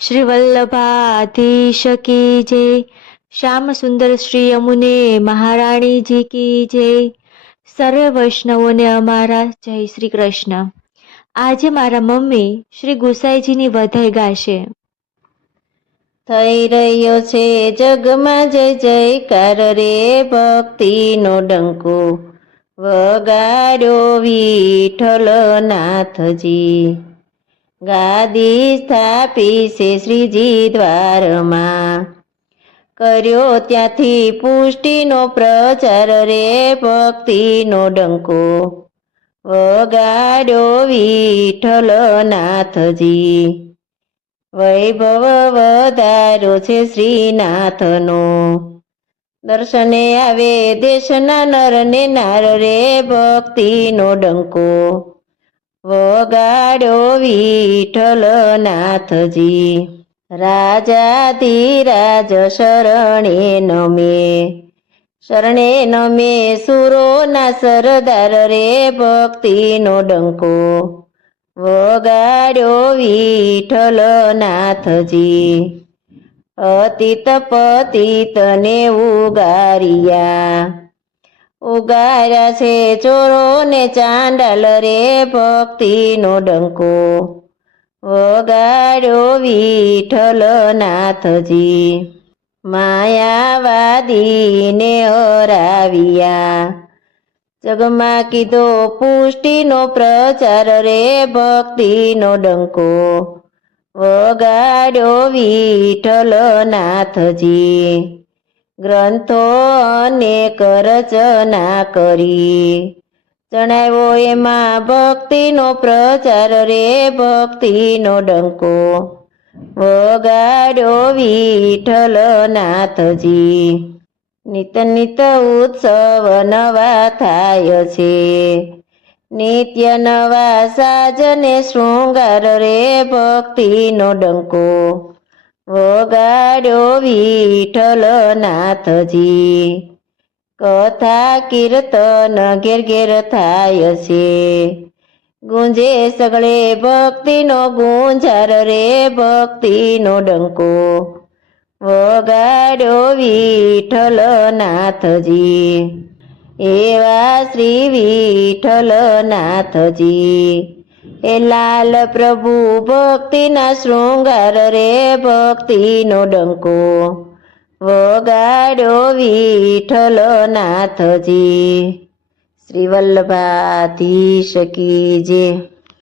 श्री वल्लभाधीश की जय। श्याम सुंदर श्री यमुने महाराणी जी की जय। સર્વ વૈષ્ણવોને અમારા જય શ્રી કૃષ્ણ। આજે મારા મમ્મી શ્રી ગુસાઈજીની વધાઈ ગાશે। થઈ રહ્યો છે જગમાં જય જયકાર રે, ભક્તિનો ડંકો વગાડ્યો વિઠ્ઠલ નાથજી। ગાદી સ્થાપી છે શ્રીજી દ્વારમાં, કર્યો ત્યાંથી પુષ્ટિનો પ્રચાર રે, ભક્તિનો ડંકો વગાડ્યો વિઠ્ઠલ નાથજી। વૈભવ વધાર્યો છે શ્રીનાથનો, દર્શને આવે દેશના નર ને નાર રે, ભક્તિનો ડંકો વગાડ્યો વિઠ્ઠલ નાથજી। રાજાધિરાજ શરણે નમે સુરોના સરદાર રે, ભક્તિનો ડંકો વગાડ્યો વિઠ્ઠલ નાથજી। અતીત પતિતને ઉગાર્યા છે ચોરો ને ચાંડાલ રે, ભક્તિનો ડંકો વગાડ્યો વિઠ્ઠલ નાથજી। માયાવાદીને હરાવ્યા, જગમાં કીધો પુષ્ટિનો પ્રચાર રે, ભક્તિનો ડંકો વગાડ્યો વિઠ્ઠલ નાથજી। ગ્રંથો અનેક રચના કરી, જણાવ્યો એમાં ભક્તિનો પ્રચાર રે, ભક્તિનો ડંકો વગાડ્યો વિઠ્ઠલ નાથજી। નિત નિત ઉત્સવ નવા થાય છે, નિત્ય નવા સાજને શૃંગાર રે, ભક્તિનો ડંકો વગાડ્યો વિઠ્ઠલ નાથજી। કથા કીર્તન ઘેર ઘેર થાય છે, ગુંજે સગળે ભક્તિનો ગુંજાર રે, ભક્તિનો ડંકો વગાડ્યો વિઠ્ઠલ નાથજી। એવા શ્રી વિઠ્ઠલ નાથજી, એ લાલ પ્રભુ ભક્તિના શૃંગાર રે, ભક્તિનો ડંકો વગાડ્યો વિઠ્ઠલ નાથજી। શ્રી વલ્લભાધીશ કી જય।